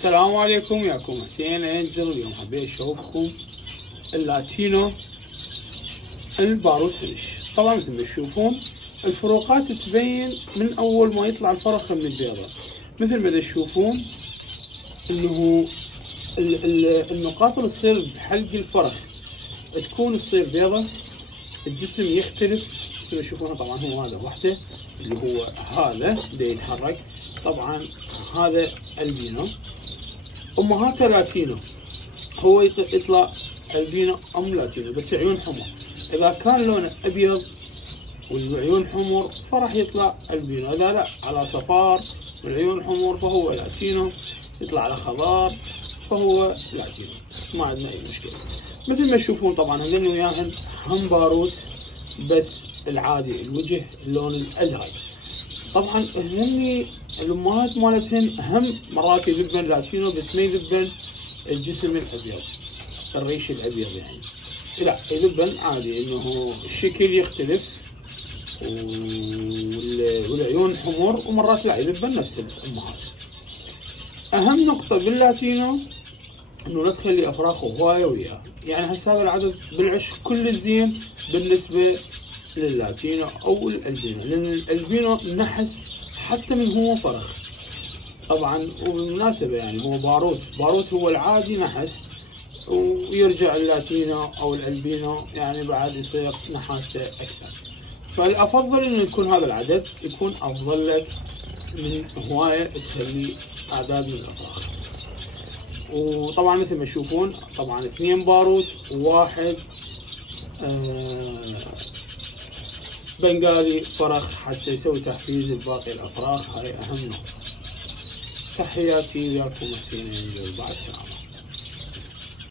السلام عليكم، ياكم حسين انجل. اليوم حبيت اشوفكم اللاتينو الباروت فينش. طبعا مثل ما تشوفون الفروقات تبين من اول ما يطلع الفرخ من البيضة. مثل ما تشوفون انه النقاط اللي تصير بحلق الفرخ تصير بيضة، الجسم يختلف مثل ما تشوفونه. طبعا هو هذا وحده اللي هو هذا دا يتحرك. طبعا هذا البينو، امهاته لاتينو، هو يطلع البينو ام لاتينو بس عيون حمر. اذا كان لونه ابيض والعيون حمر فراح يطلع البينو، اذا لا على صفار والعيون حمر فهو لاتينو، يطلع على خضار فهو لاتينو، ما عندنا اي مشكله. مثل ما تشوفون طبعا هذول وياهن هم باروت بس العادي الوجه اللون الازرق. طبعا هني الامهات مالتهن هم مرات يذبن لاتينو بس ما يذبن الجسم الابيض، الريش الابيض يعني، لا يذبن عادي انه الشكل يختلف والعيون حمر، ومرات لا يذبن نفس الامهات. اهم نقطة باللاتينو انه لا تخلي افراخ هواية وياه، يعني هسه هذا العدد بالعش كل الزين بالنسبة لللاتينو او الالبينو، لان الالبينو نحس حتى من هو فرخ. طبعا وبالمناسبة يعني هو باروت هو العادي نحس، ويرجع اللاتينو او الالبينو يعني بعد يصير نحاسته اكثر. فالافضل انه يكون هذا العدد، يكون افضل لك من هواية تخلي اعداد من الافراخ. وطبعا مثل ما تشوفون طبعا 2 باروت وواحد بنغالي فرخ حتى يسوي تحفيز لباقي الافراخ. هاي اهم نقطة. تحياتي وياكم حسين انجل، مع السلامة.